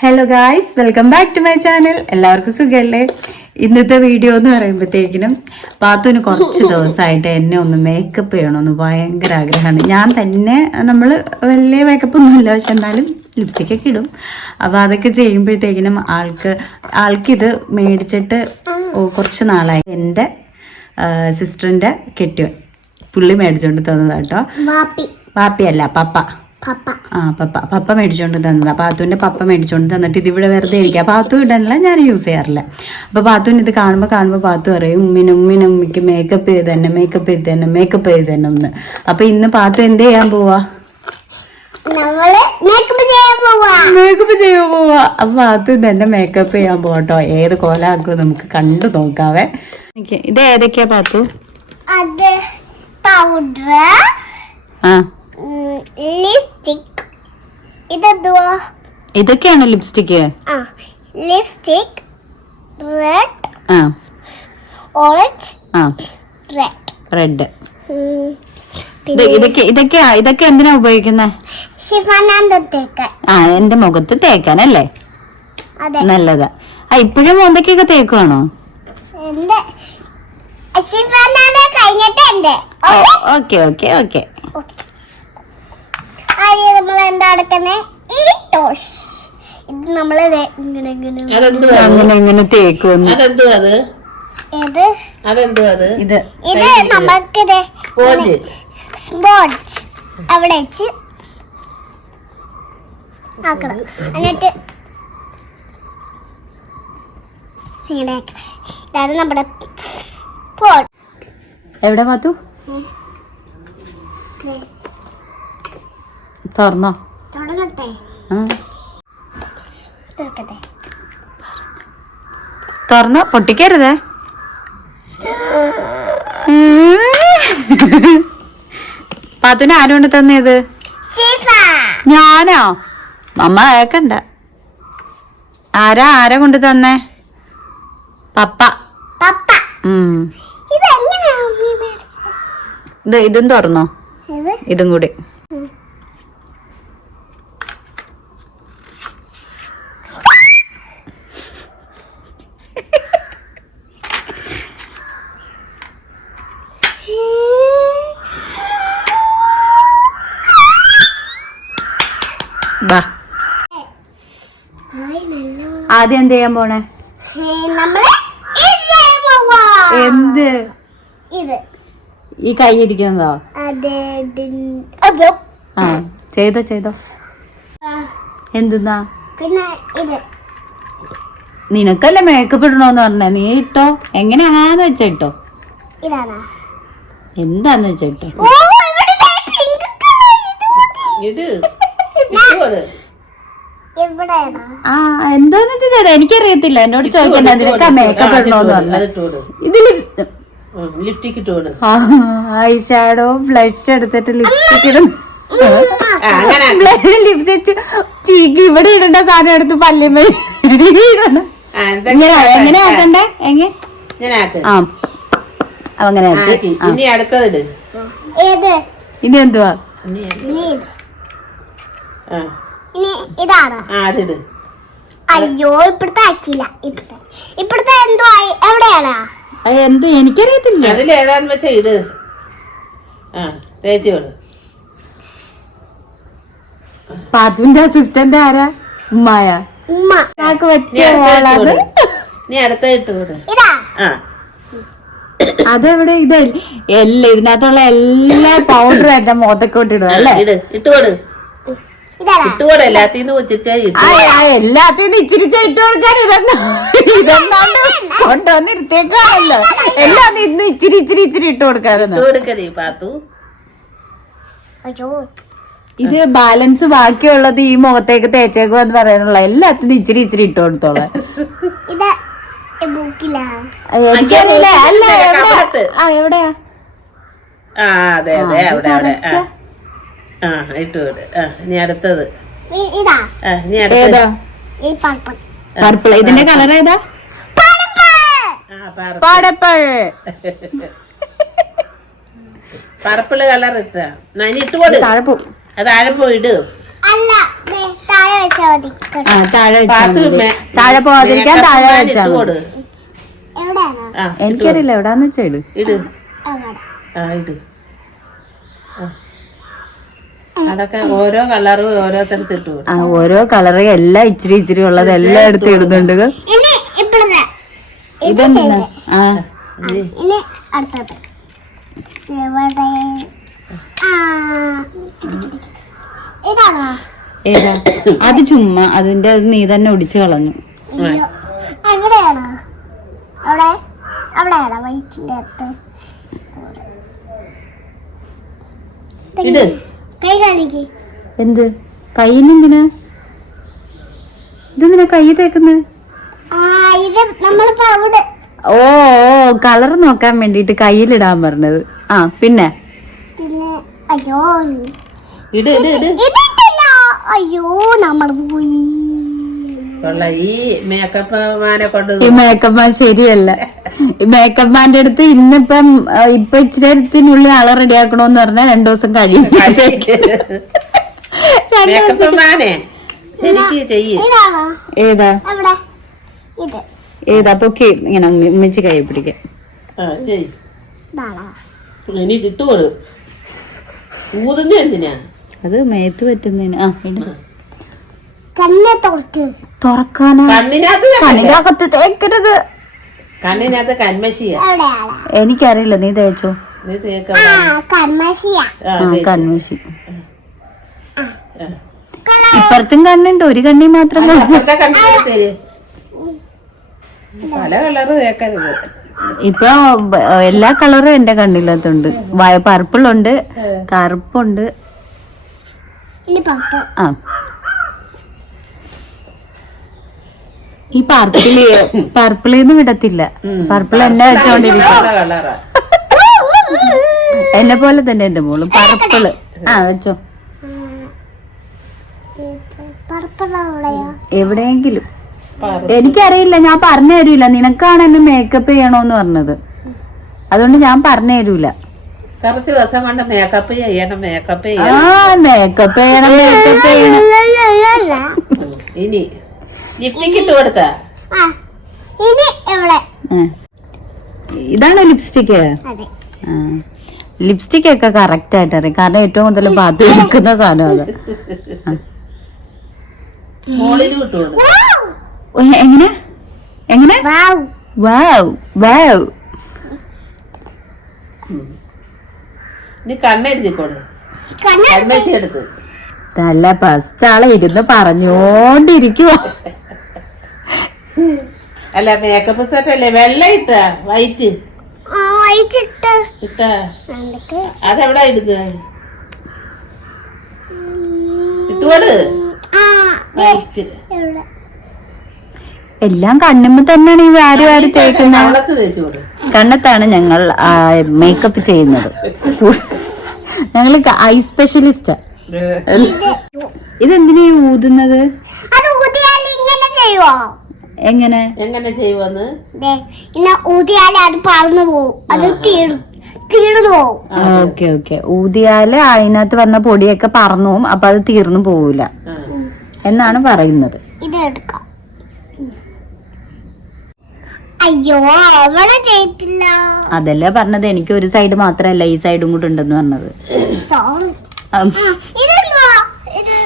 Hello guys, welcome back to my channel. എല്ലാവർക്കും സുഖമല്ലേ? ഇന്നത്തെ വീഡിയോ എന്ന് പറയുമ്പോഴത്തേക്കിനും പാത്തുവിന് കുറച്ച് ദിവസമായിട്ട് എന്നെ ഒന്ന് മേക്കപ്പ് ചെയ്യണമെന്ന് ഭയങ്കര ആഗ്രഹമാണ്. ഞാൻ തന്നെ, നമ്മൾ വലിയ മേക്കപ്പ് ഒന്നുമില്ല, പക്ഷെ എന്നാലും ലിപ്സ്റ്റിക്കൊക്കെ ഇടും. അപ്പോൾ അതൊക്കെ ചെയ്യുമ്പോഴത്തേക്കിനും ആൾക്കിത് മേടിച്ചിട്ട് കുറച്ച് നാളായി. എൻ്റെ സിസ്റ്ററിൻ്റെ കെട്ടിയോൻ പുള്ളി മേടിച്ചുകൊണ്ട് തന്നതാട്ടോ. വാപ്പിയല്ല, പപ്പ മേടിച്ചോണ്ട് തന്നതാ. പാത്തുവിന്റെ പപ്പ മേടിച്ചോണ്ട് തന്നിട്ട് ഇതിവിടെ വെറുതെ ഇരിക്കുക. പാത്തു ഇടാനല്ല, ഞാൻ യൂസ് ചെയ്യാറില്ല. അപ്പൊ പാത്തുവിന് ഇത് കാണുമ്പോ പാത്തു പറയും, ഉമ്മിക്ക് മേക്കപ്പ് ചെയ്ത് തന്നെ ഒന്ന്. അപ്പൊ ഇന്ന് പാത്തു എന്ത് ചെയ്യാൻ പോവാ? മേക്കപ്പ് ചെയ്യാൻ പോവാ. അപ്പൊ പാത്തു തന്നെ മേക്കപ്പ് ചെയ്യാൻ പോവാട്ടോ. ഏത് കോലാക്കും നമുക്ക് കണ്ടു നോക്കാവേ. ഇത് ഏതൊക്കെയാ പാത്തു? ലിപ്സ്റ്റിക്. ഇതൊക്കെയാണ് lipstick. Lipstick red, orange, red. ഇതൊക്കെ എന്തിനാ ഉപയോഗിക്കുന്നത്? എന്റെ മുഖത്ത് തേക്കാനല്ലേ? നല്ലതാ. ഇപ്പോഴും എന്തൊക്കെയൊക്കെ തേക്കുവാണോ? Okay okay okay. അങ്ങനെ തേക്കുന്നു. ഇത് നമുക്ക് സ്പോഞ്ച് അവിടെ വെച്ച് ആക്കണം. എന്നിട്ട് ഇങ്ങനെ ആക്കണം. ഇതാണ് നമ്മുടെ സ്പോഞ്ച്. എവിടെ പാത്തു? തുറന്നോ? തുറന്നോ, പൊട്ടിക്കരുതേ. പാത്തുവിന് ആരുകൊണ്ട് തന്നേത്? ഞാനോ? അമ്മ കേക്കണ്ട. ആരാ കൊണ്ട് തന്നേ? പപ്പ. ഇതും തുറന്നോ? ഇതും കൂടി. ആദ്യം എന്ത് ചെയ്യാൻ പോണേ? എന്ത്? ഈ കൈ ഇരിക്കുന്നതോ? ചെയ്തോ. എന്തെന്നാ? നിനക്കല്ലേ മേക്കപ്പ് ഇടണോന്ന് പറഞ്ഞ? നീ ഇട്ടോ, എങ്ങനെയാന്ന് വെച്ചാ ഇട്ടോ. എന്താന്ന് വെച്ചാ ഇട്ടോ. എന്തോന്ന് വെച്ചാ ചെയ്ത, എനിക്കറിയത്തില്ല. എന്നോട് ചോദിക്കണ്ട. നിനക്ക് മേക്കപ്പ് ഇടണോന്ന് പറഞ്ഞു. ഇത് ഐ ഷാഡോ ബ്ലഷ് എടുത്തിട്ട് ലിപ്സ്റ്റിക് ഇടും. ലിപ്സ്റ്റിക് ചീക്ക് ഇവിടെ ഇടേണ്ട സാധനം എടുത്ത് പല്ലുമ്മ ഇടണം. എങ്ങനെ ആക്കണ്ടേ? അങ്ങനെ ഇനി എന്തുവാ? അയ്യോ, ഇപ്പഴത്തെ ആക്കിയില്ല. ഇപ്പഴത്തെ എന്തോ എവിടെയാണ്? എന്ത് എനിക്കറിയത്തില്ല. അതിലേതാന്ന് വെച്ചാ ഇട്. തേച്ചോട്. പാത്തുവിന്റെ അസിസ്റ്റന്റ് ആരാ? ഉമ്മായ. നീ അടുത്ത ഇട്ടുകൂട്. അതെവിടെ? ഇതിനകത്തുള്ള എല്ലാ പൗഡറും എന്റെ മുഖത്തൊക്കെ ഇട്ടിടും അല്ലേ? ഇട്ടുകൊട്. എല്ലാത്തിന്നും ഇച്ചിരി ഇട്ട് കൊടുക്കാൻ ഇതെന്നാണ്ട് കൊണ്ടുവന്നിരുത്തേക്കാണല്ലോ. എല്ലാം ഇന്ന് ഇച്ചിരി ഇട്ട് കൊടുക്കാറുണ്ട്. ഇത് ബാലൻസ് ബാക്കിയുള്ളത് ഈ മുഖത്തേക്ക് തേച്ചേക്കോ എന്ന് പറയാനുള്ള എല്ലാത്തിനും ഇച്ചിരി ഇട്ട് കൊടുത്തോളാം. എനിക്കറിയില്ല. അല്ല, എവിടെയാ? അടുത്തത് പർപ്പിൾ. ഇതിന്റെ കളർ ഏതാ? പർപ്പിള് കളർ ഇട്ടാ ഇട്ടുകൊടു. അത് ആഴം പോയിട്. താഴെ വെച്ചാൽ മതി കേട്ടോ. ആ താഴെ വെച്ചാ പാത്തു മതി. മേ- താഴെ പോവാതിരിക്കാൻ താഴെ മേക്കപ്പ് വെച്ചാ ഇട്ട് മതി. കൊടു. എവിടെയാണോ? ആ, എനിക്കറിയില്ല എവിടാന്ന് വെച്ചാ ഇട്. ഇട്. അവിടെ. ആ, ഇട്. ആ. അതൊക്കെ ഓരോ കളറും ഓരോരുത്തരത്ത് ഇട്ട് കൊടു. ആ ഓരോ കളറ് എല്ലാം ഇച്ചിരി ഇച്ചിരി ഉള്ളത് എല്ലാം എടുത്ത് ഇടുന്നുണ്ട്. ഇനി ഇപ്പഴത്തെ ഇത് ഇതെന്തിനാ? ചെയ്തേ. ആ ഇനി അടുത്തത് എവിടെ? ആ ഇതാണോ? ഏതാ? അത് ചുമ്മാ അതിന്റെ അത് നീ തന്നെ ഒടിച്ചു കളഞ്ഞു. അയ്യോ എവിടെയാണോ? അവിടെ അവിടെയാണോ വൈറ്റിന്റെ അടുത്ത്? ഇട്. കൈ കാണിക്ക്. എന്ത് കയ്യിനെന്തിനാ? ഇതെന്തിനാ കൈ തേക്കുന്നത്? ആ ഇത് നമ്മളിപ്പോ അവിടെ ഓ കളർ നോക്കാൻ വേണ്ടിട്ട് കയ്യിലിടാൻ പറഞ്ഞത്. ആ പിന്നെ പിന്നെ അയ്യോ ഇട് ഇട് ഇട്. ഇതിട്ടില്ല. അയ്യോ നമ്മൾ പോയി. ഉള്ള ഈ മേക്കപ്പ് മാനെ കൊണ്ട് ഈ മേക്കപ്പ് മാൻ ശരിയല്ല. ഈ മേക്കപ്പ് മാന്റെ അടുത്ത് ഇന്നിപ്പം ഇപ്പൊ ഇച്ചിരി നേരത്തിനുള്ളിൽ ആളെ റെഡിയാക്കണോന്ന് പറഞ്ഞാൽ 2 ദിവസം കഴിയും. മേക്കപ്പ് മാനെ ശരിക്ക് ചെയ്യ്. ഇതാണോ? ഏതാ എവിടെ? ഇത് ഏതാ? അപ്പൊ ഇങ്ങനെ ഉമ്മിച്ച് കൈ പിടിക്കാം. ആ ചെയ്. ഇതാണോ? ഇനി കിട്ടുകൊടു. ഊതുന്ന എന്തിനാ? അത് മേത്ത് പറ്റുന്നതിന്. ആ ഇട്. കണ്ണെ തുറക്ക്. തുറക്കാനാ? കണ്ണിനകത്ത് കണ്ണിനകത്ത് തേക്കരുത്. കണ്ണിനകത്ത് കന്മഷിയാ. എവിടെയാണ്? എനിക്കറിയില്ല, നീ തേച്ചോ. നീ തേക്ക. ആ കൺമഷിയാ. ആ, ആ തേക്ക്. കൺമഷി. ആ. ഇപ്പുറത്തും കണ്ണുണ്ട്, ഒരു കണ്ണി മാത്രം അല്ല, വെച്ച്. അപ്പുറത്തെ കണ്ണിനകത്ത് പല കളറ് തേക്കരുത്. ഇപ്പൊ എല്ലാ കളറും എന്റെ കണ്ണിലത്തുണ്ട്. പർപ്പിളുണ്ട്, കറുപ്പുണ്ട്. ഇനി പപ്പ. ആ ഈ പർപ്പിളിന്ന് വിടത്തില്ല. പർപ്പിൾ എന്നെ വെച്ചോണ്ടിരിക്കും. പല കളറാ. എന്നെ പോലെ തന്നെ എന്റെ മോള് പർപ്പിള്. ആ വെച്ചോ. പപ്പട എവിടെയാ? എവിടെയെങ്കിലും. പർപ്പിൾ. എനിക്കറിയില്ല, ഞാൻ പറഞ്ഞു തരൂല. നിനക്കാണ് എന്നെ മേക്കപ്പ് ചെയ്യണോന്ന് പറഞ്ഞത്, അതുകൊണ്ട് ഞാൻ പറഞ്ഞു തരൂല. കുറച്ച് ദിവസം കൊണ്ട് മേക്കപ്പ് ചെയ്യണം, മേക്കപ്പ് ആ ചെയ്യണം. മേക്കപ്പ് ചെയ്യണം, മേക്കപ്പ് ചെയ്യണം. ഇനി ലിപ്സ്റ്റിക് ഇട്ട് കൊടുത്താ? ആ ഇനി എവിടെ? ആ. ഇതാണോ ലിപ്സ്റ്റിക്ക്? അതെ. ലിപ്സ്റ്റിക് ഒക്കെ കറക്റ്റ് ആയിട്ട് അറിയാം, കാരണം ഏറ്റവും കൂടുതൽ ബാത്ത് എടുക്കുന്ന സാധനം അത്. മോളിലും ഇട്ട് കൊടുത്തു. എങ്ങനെ എങ്ങനെ? വാവ്. വാവ് വാവ്. ഇനി കണ്ണെഴുതിക്കോട്. കണ്ണ് കൺമഷി എടുത്ത്. നല്ല ഫസ്റ്റ് ആളെ ഇരുന്ന് പറഞ്ഞോണ്ടിരിക്കുവോ. അല്ല മേക്കപ്പ് സെറ്റ് അല്ലേ? വെള്ള ഇട്ടാ വൈറ്റ് ആ അയച്ചിട്ട് ഇട്ടാ? എന്തൊക്കെ അതെവിടാ ഇടുന്നത്? ഇട്ടുകൊട്. ആ വൈറ്റ് എവിടെ? എല്ലാം കണ്ണുമ്പോ തന്നെയാണ് ഈ വാരി വാരി തേക്കുന്നത്. കവളത്ത് തേച്ചു കൊടു. കണ്ണത്താണ് ഞങ്ങൾ മേക്കപ്പ് ചെയ്യുന്നത്. ഞങ്ങള് ഐ സ്പെഷ്യലിസ്റ്റാ. ഇതെന്തിനാ ഈ ഊതുന്നത്? അത് ഊതിയാൽ ഇങ്ങനെ ചെയ്യുവോ? എങ്ങനെ എങ്ങനെ ചെയ്യുവന്ന്? ദേ, ഇങ്ങനെ ഊതിയാൽ അത് പറന്നു പോവും. അത് തീർന്നു പോവും. Okay okay. ഊതിയാല് അതിനകത്ത് വന്ന പൊടിയൊക്കെ പറന്നു പോവും, അപ്പൊ അത് തീർന്നു പോവൂല എന്നാണ് പറയുന്നത്. ഇത് എടുക്കാം. അയ്യോ അവിടെ ചെയ്തില്ല. അതല്ലേ പറഞ്ഞത്, എനിക്ക് ഒരു സൈഡ് മാത്രല്ല ഈ സൈഡും കൂടെ ഉണ്ടെന്ന് പറഞ്ഞത്. സോറി. ഉം. ഇതെന്തുവാ? ഇത്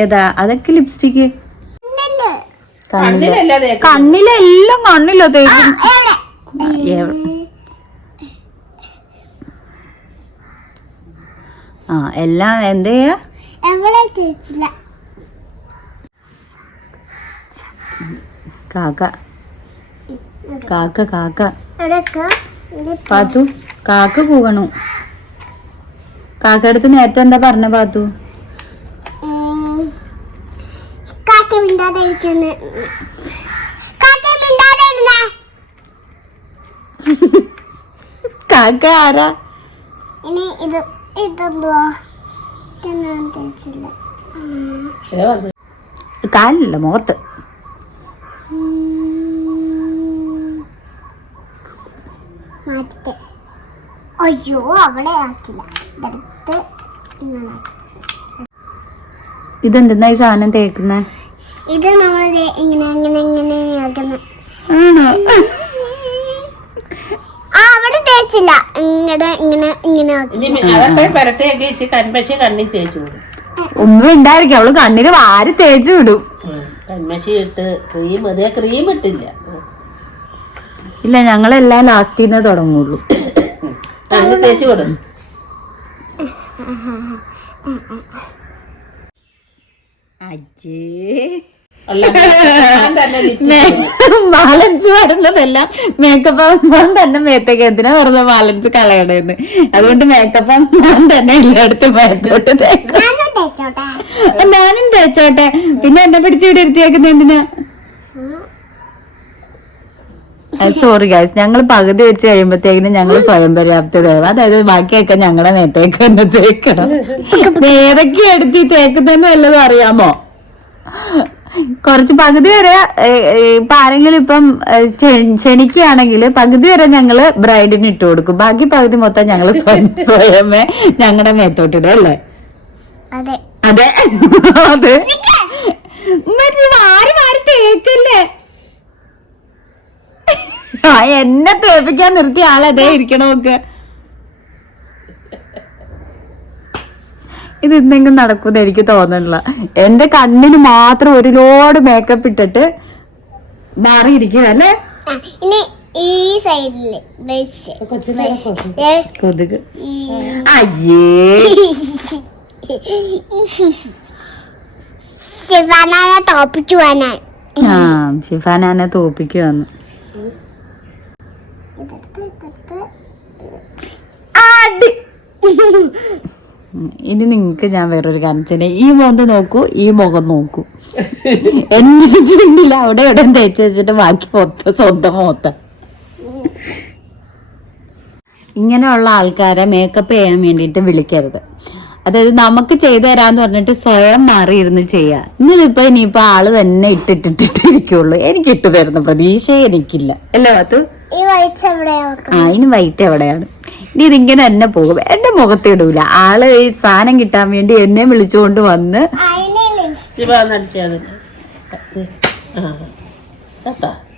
ഏതാ? അതൊക്കെ ലിപ്സ്റ്റിക്ക്. ഇന്നല്ലേ? കണ്ണിലല്ല തേക്ക്. കണ്ണിലെല്ലാം കണ്ണിലോ തേക്കും. എവിടെ? ആ എല്ലാം എന്ത് ചെയ്യാ? എവിടെ തേച്ചില്ല. കാക്ക കാക്ക കാക്ക എവിടെയൊക്കെ? പാത്തു കാക്ക കൂവണു. കാക്കടുത്ത് നേരത്തെ എന്താ പറഞ്ഞ പാത്തു? കാക്ക മിണ്ടാതെ ഇരിക്കുന്നു. കാക്ക മിണ്ടാതെ ഇരുന്നേ. കാക്ക ആരാ? ഇനി ഇതെന്തുവാ? ഇതൊന്നും തേച്ചില്ല. കാലില്ല, മുഖത്ത്. മാറ്റിട്ട്. അയ്യോ അവിടെ ആക്കില്ല. ഇതെടുത്ത് ഇങ്ങനെ ഇതെന്തെന്നാ ഈ സാധനം തേക്കുന്നേ? ഇത് നമ്മള് ഇങ്ങനെ ഇങ്ങനെ ഇങ്ങനെ ആക്കുന്ന. ആണോ? അവിടെ തേച്ചില്ല, ഇങ്ങനെ ഇങ്ങനെ ഇങ്ങനെ ആക്കി. അതൊക്കെ പുരട്ടിയൊക്കെ വെച്ച് കൺമശി കണ്ണി തേച്ചു വിടും. ഒന്നും ഉണ്ടായിരിക്കും, അവള് കണ്ണിന് വാരി തേച്ചു വിടും. കൺമശി ഇട്ട് ക്രീം, അതേ ക്രീം ഇട്ടില്ല. ഇല്ല, ഞങ്ങളെല്ലാം ലാസ്റ്റിന്ന് തുടങ്ങുള്ളൂ. കണ്ണി തേച്ചു വിടും. ബാലൻസ് വരുന്നതെല്ലാം മേക്കപ്പ് ആവാൻ തന്നെ മേത്തേക്ക് എന്തിനാ വെറുതെ ബാലൻസ് കളയണേന്ന്. അതുകൊണ്ട് മേക്കപ്പ് ആവാൻ തന്നെ എല്ലായിടത്തും മേത്തോട്ട് തേക്കും. ഞാനും തേച്ചോട്ടെ, പിന്നെ എന്നെ പിടിച്ച് ഇവിടെ ഇരുത്തിയേക്കുന്ന എന്തിനാ? സോറി ഗൈസ്, ഞങ്ങൾ പകുതി വെച്ച് കഴിയുമ്പോഴത്തേക്കിനും ഞങ്ങൾ സ്വയം പര്യാപ്തരാകും. അതായത് ബാക്കിയൊക്കെ ഞങ്ങളുടെ മേത്തേക്ക് തന്നെ തേക്കണം. ഏതൊക്കെ എടുത്ത് ഈ തേക്കുന്നതെന്ന് വല്ലതും അറിയാമോ? കുറച്ച് പകുതി വരെ ഇപ്പൊ ആരെങ്കിലും ഇപ്പം ക്ഷണിക്കുകയാണെങ്കിൽ പകുതി വരെ ഞങ്ങള് ബ്രൈഡിന് ഇട്ട് കൊടുക്കും, ബാക്കി പകുതി മൊത്തം ഞങ്ങള് സ്വയമേ ഞങ്ങളുടെ മേത്തോട്ടിടും. അല്ലേ? അതെ അതെ അതെ. മാറി മാറി തേക്കല്ലേ. എന്നെ തേപ്പിക്കാൻ നിർത്തിയ ആളതേ ഇരിക്കണമൊക്കെ. ഇത് എന്തെങ്കിലും നടക്കുമെന്ന് എനിക്ക് തോന്നണില്ല. എന്റെ കണ്ണിന് മാത്രം ഒരു ലോഡ് മേക്കപ്പ് ഇട്ടിട്ട് മാറിയിരിക്കുക അല്ലേ? ഇനി ഈ സൈഡില് കൊതുക്. അയ്യേ, ഷിഫാനെ തോപ്പിക്കുവാനായി. ആ, ഷിഫാനെ തോപ്പിക്കുവാന്ന്. ഇനി നിങ്ങക്ക് ഞാൻ വേറൊരു കാണിച്ചേ. ഈ മുഖം നോക്കൂ, ഈ മുഖം നോക്കൂ. എന്റെ ചുണ്ടിൽ അവിടെ ഇവിടെ തേച്ച് വെച്ചിട്ട് ബാക്കി മൊത്തം സ്വന്തം മൊത്തം. ഇങ്ങനെയുള്ള ആൾക്കാരെ മേക്കപ്പ് ചെയ്യാൻ വേണ്ടിയിട്ട് വിളിക്കരുത്. അതായത് നമുക്ക് ചെയ്തു തരാന്ന് പറഞ്ഞിട്ട് സ്വയം മാറിയിരുന്ന് ചെയ്യാ. ഇനിയിപ്പോ ആള് തന്നെ ഇട്ടിട്ടിട്ടിരിക്കുള്ളൂ. എനിക്ക് ഇട്ട് തരുന്ന പ്രതീക്ഷയെ എനിക്കില്ല. അല്ലേ പത്തു? ഇനി വൈറ്റ് എവിടെയാണ്? ഇനി ഇതിങ്ങനെ തന്നെ പോകും. എന്റെ മുഖത്തിടൂല. ആള് ഈ സാധനം കിട്ടാൻ വേണ്ടി എന്നെ വിളിച്ചുകൊണ്ട് വന്ന്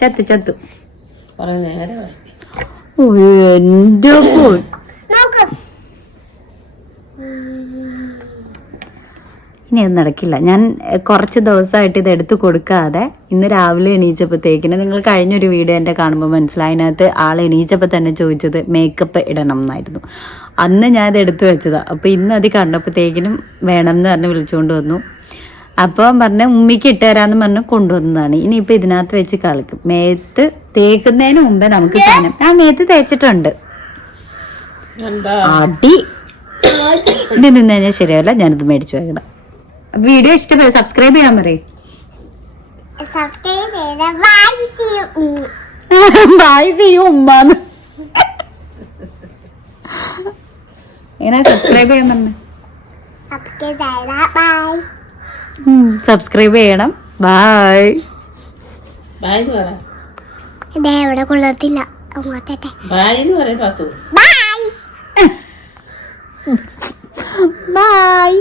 ചത്തു ചത്തു. എന്റെ ഇനി അത് നടക്കില്ല. ഞാൻ കുറച്ച് ദിവസമായിട്ട് ഇത് എടുത്ത് കൊടുക്കാതെ ഇന്ന് രാവിലെ എണീച്ചപ്പോഴത്തേക്കിന്, നിങ്ങൾ കഴിഞ്ഞൊരു വീഡിയോ എൻ്റെ കാണുമ്പോൾ മനസ്സിലായി, അതിനകത്ത് ആൾ എണീച്ചപ്പോൾ തന്നെ ചോദിച്ചത് മേക്കപ്പ് ഇടണം എന്നായിരുന്നു. അന്ന് ഞാൻ ഇത് എടുത്തു വെച്ചതാണ്. അപ്പോൾ ഇന്ന് അത് കണ്ടപ്പോഴത്തേക്കിനും വേണം എന്ന് പറഞ്ഞ് വിളിച്ചുകൊണ്ട് വന്നു. അപ്പോൾ പറഞ്ഞ് ഉമ്മിക്ക് ഇട്ട് തരാമെന്ന് പറഞ്ഞ് കൊണ്ടുവന്നതാണ്. ഇനിയിപ്പോൾ ഇതിനകത്ത് വെച്ച് കളിക്കും. മേത്ത് തേക്കുന്നതിന് മുമ്പേ നമുക്ക് സാധനം മേത്ത് തേച്ചിട്ടുണ്ട്. അടി ഇനി നിന്ന് കഴിഞ്ഞാൽ ശരിയല്ല. ഞാനിത് മേടിച്ചു വെക്കണം. വീഡിയോ ഇഷ്ടപ്പെട്ടു സബ്സ്ക്രൈബ് ചെയ്യാൻ പറയും. ബായ് ചെയ്യും ഉമ്മാന്ന്. എങ്ങനെ സബ്സ്ക്രൈബ് ചെയ്യാൻ പറഞ്ഞ? സബ്സ്ക്രൈബ് ചെയ്യണം. ബായ്. ഇവിടെ കൊള്ളത്തില്ല. ബായ്.